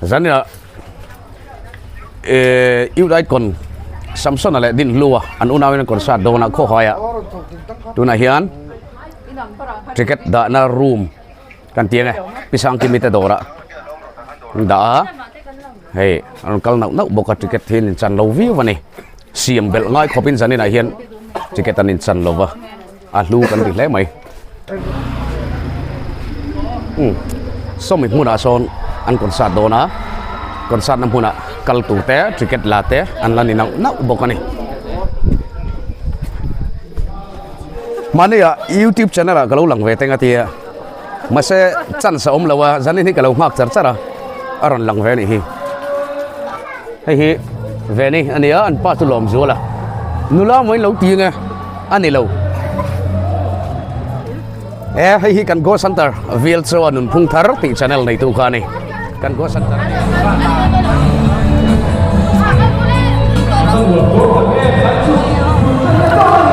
Dân là yêu đại còn Samson là din lùa anh u nào nên còn sát đâu na khó hỏi à tu na hiền ticket đã na room kan tiếng này pisang kimita dora đã hey anh kal nau nau boka ticket hin chan lo view vani siam bel ngai khopin zani na hiền ticket an chan lo va a lu kan ri le mai so mi huna son an kon sát đâu na kon sát nam huna kal tu te ticket la te an la ni nau nau boka ni mani ya YouTube channel a kalau lang ve tenga tia mà sẽ chăn sa om lawa zani ni kalau mak char chara aron lang ve ni hi hi ve ni ani an pa tu lom zo la nula moi lo ti nga ani lo hi kan go center vil so anun phung thar ti channel nei tu kha ni kan go center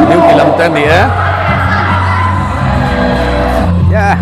nếu kỳ làm tên đi á yeah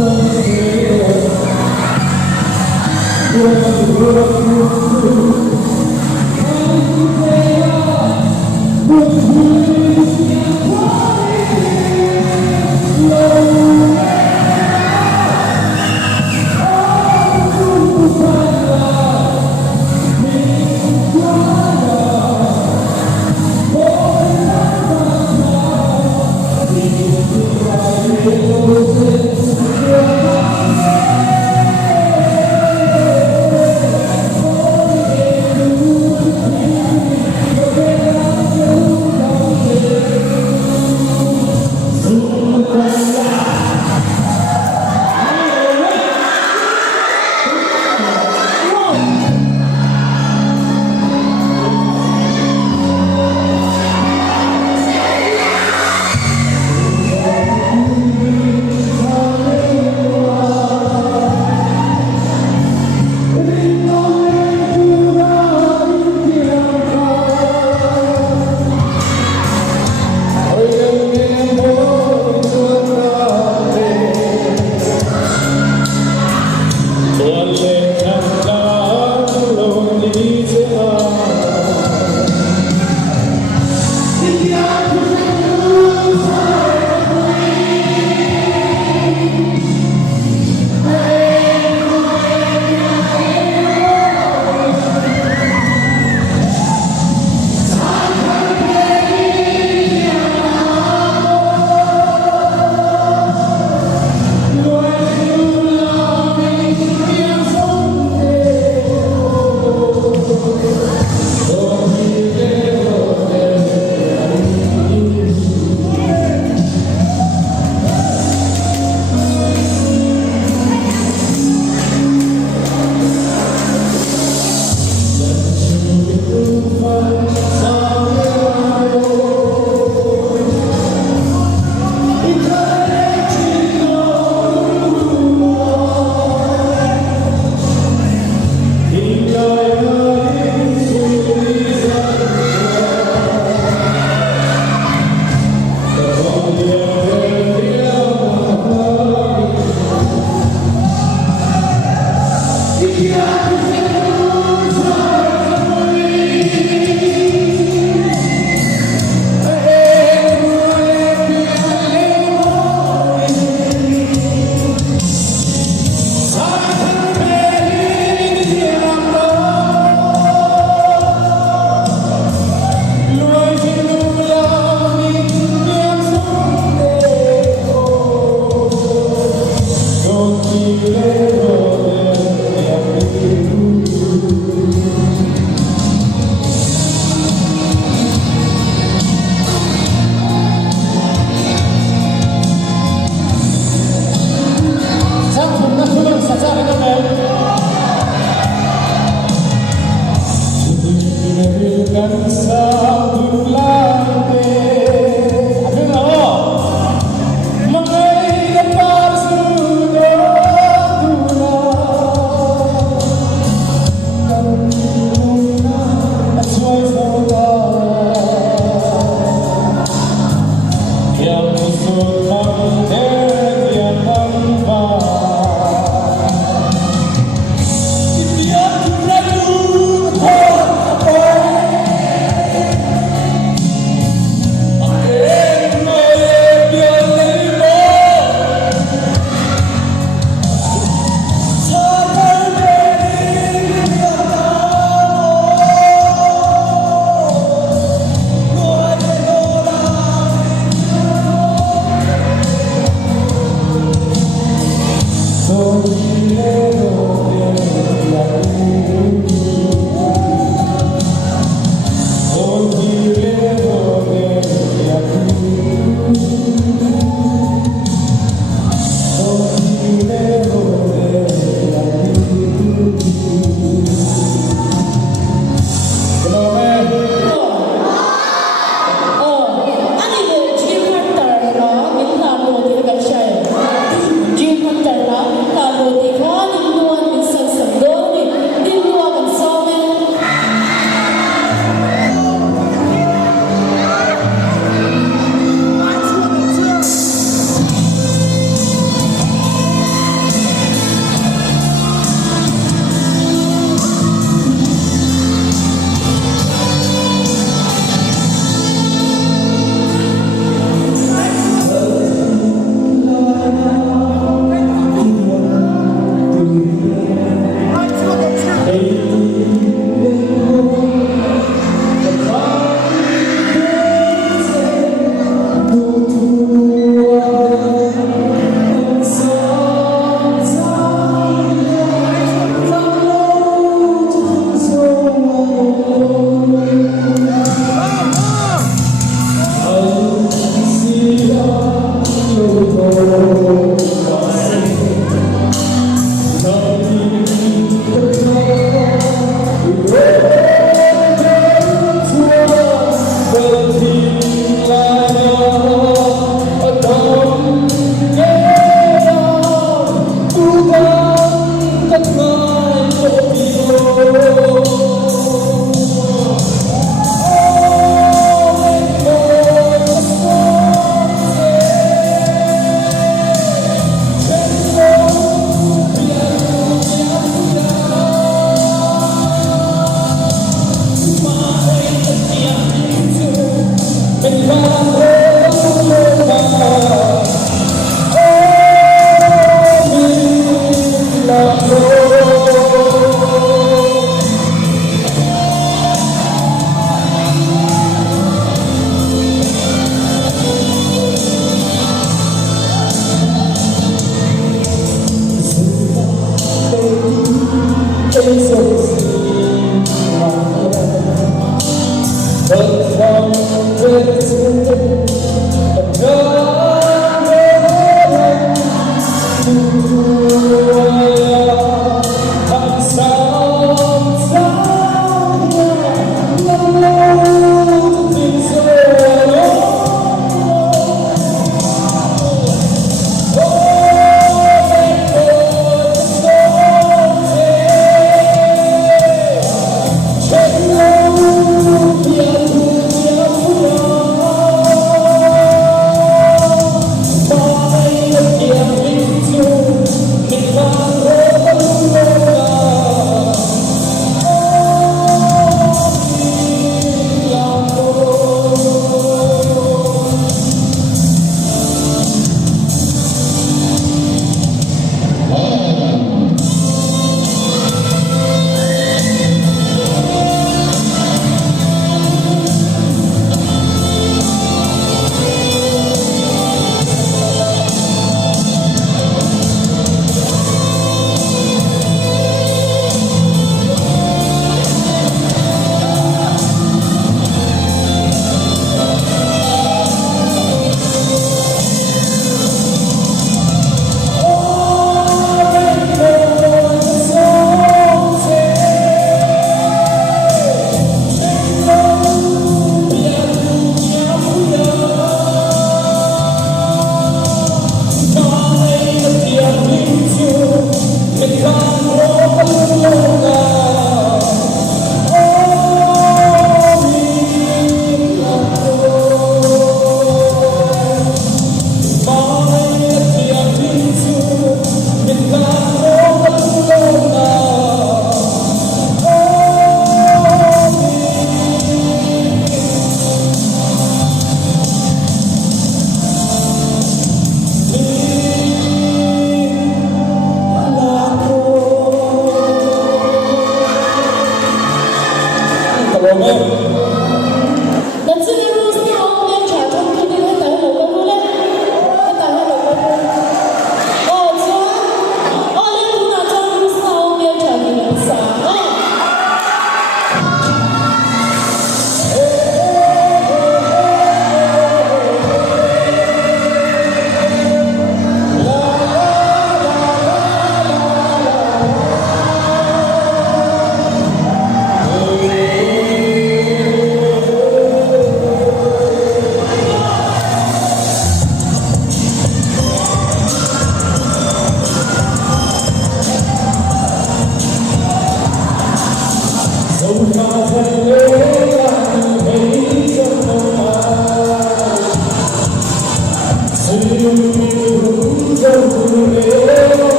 Hunter,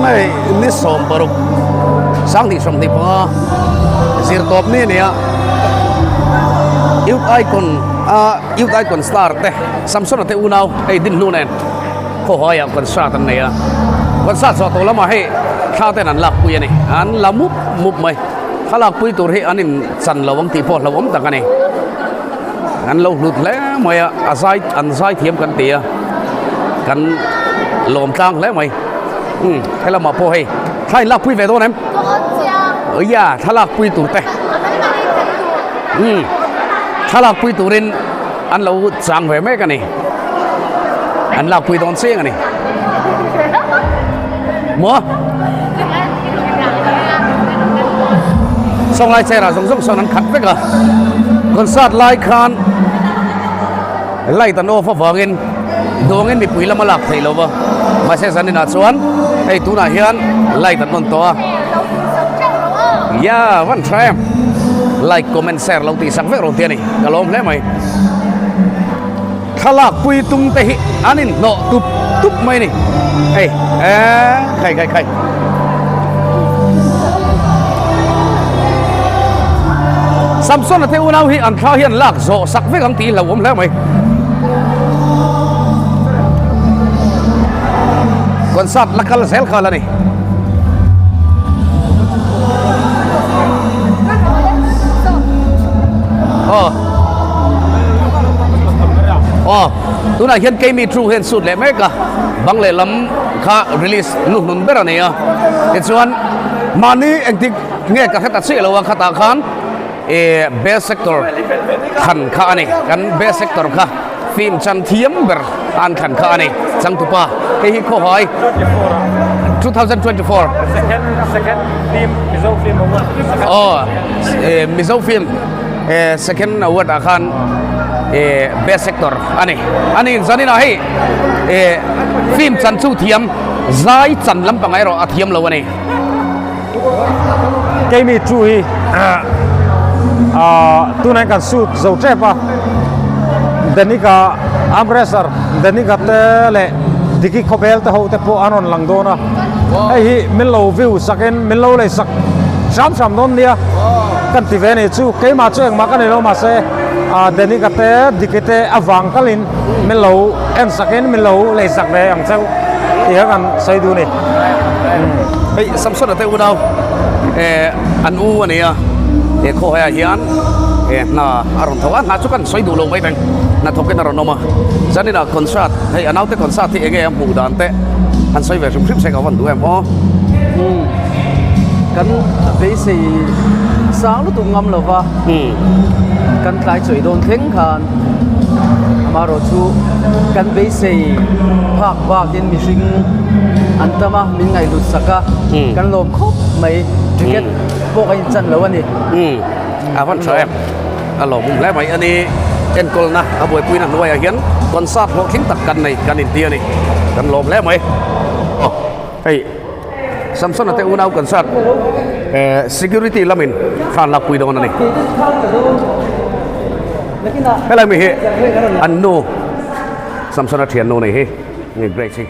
ไม่นิสมปรุกสังที่สมที่พอสิรตบนี่เนี่ยยุดไอคอนสตาร์ทซัมซุงเตอุนาวไอ้ดินนู่นเองเขาหอยคนสตาร์ทเนี่ยคนสตาร์ทสอตัวละมาให้ข้าวแต่นั้นหลักปุยนี่อันละมุบไหมถ้าหลักปุยตัวที่อันนี้สั่นระวังตีพอระวังต่างกันนี่อันเราหลุดแล้วไหมอันซ้ายเทียมกันเตียกันหลอมตั้งแล้วไหมให้เรามาพอให้ใครหลักปุยไปตัวนั้นอย่าถ้าหลักปุยตัวแต่ถ้าหลักปุยตัวเรนอันเราสั่งไปไหมกันนี่อันหลักปุยตอนเสียงกันนี่หมอส่งไลน์เซราส่งนั้นขัดไปก่อนคนสัตว์ไล่คานไล่ตันโอฟ้าเงินดวงเงินมีปุ๋ยละมาหลักไทยเราบ่มาเสียสันนิษฐานส่วนไอ้ตัวน่ะเฮียนไล่ตันนนตัวยาวันแทรมไล่คอมเมนต์แชร์เราตีสักเวรโรเทียนี่กะลมแล้วไหมถ้าหลักปุยตุ้งเตะอันนี้เนาะตุบไหมนี่ใครซัมซุงเทอุนาวฮีอันข้าวเฮียนลากโซสักเวกังตีเราผมแล้วไหมคนสัตว์ลักคัลเซลคาแล้วนี่ตัวนั้นเห็นเกมีทรูเห็นสุดเลยไหมกะบังเลยล้ำข้ารีลิสนุ่นเบอร์นี่อ่ะเห็นส่วนมานี่เองที่เงี้ยกับตัดเสียแล้วว่าขัดขันเบสเซกเตอร์ขันข้านี่กันเบสเซกเตอร์ข้าฟิล์มจันเทียมเบอร์อันขันข้านี่จังตุปะเฮียข้อหอย2024 second film Mizo film award มิโซฟิล์มsecond award อาคารbest sector อันนี้สันนิษฐานให้ฟิล์มจันทร์สู้เทียมใจจันลำปังไอเราอาเทียมเราวันนี้ cái mi chú hi tu này cần suit dầu chép à đến cái ambressor đến cái te lệ thì cái cobel te hậu te po anon lang do na ai hi min low view second min low lệ sak sam don dia kan ti ve ne chu cái mà chu ma kan lo ma se đến cái te dikete avang kalin min low en second min low lệ sak ve ang chau thì kan sai du ni Samsung ate udaw an u ani ya ko ha hian na aron thawan na chukan soi du lo mai tang na thoken na ronoma zani na concert hei anaute concert ti ege am pu dan te an soi ve rim se ka wan du em o kan be se sang lu tu ngam lo wa kan tlai choi don theng khan maro chu kan be se phak ba din mi sing antama min ngai lut saka kan lom khop mai ticket bo kai chan lo ani awan soem alo mum le mai ani en kol na aboi pui na noi a hian concert ho thing tak kan nei kan in tia ni kan lom le mai hey Samsung ate unau concert security lamin khan la pui don ani hello mi he anno Samsung ate no nei he ni great thing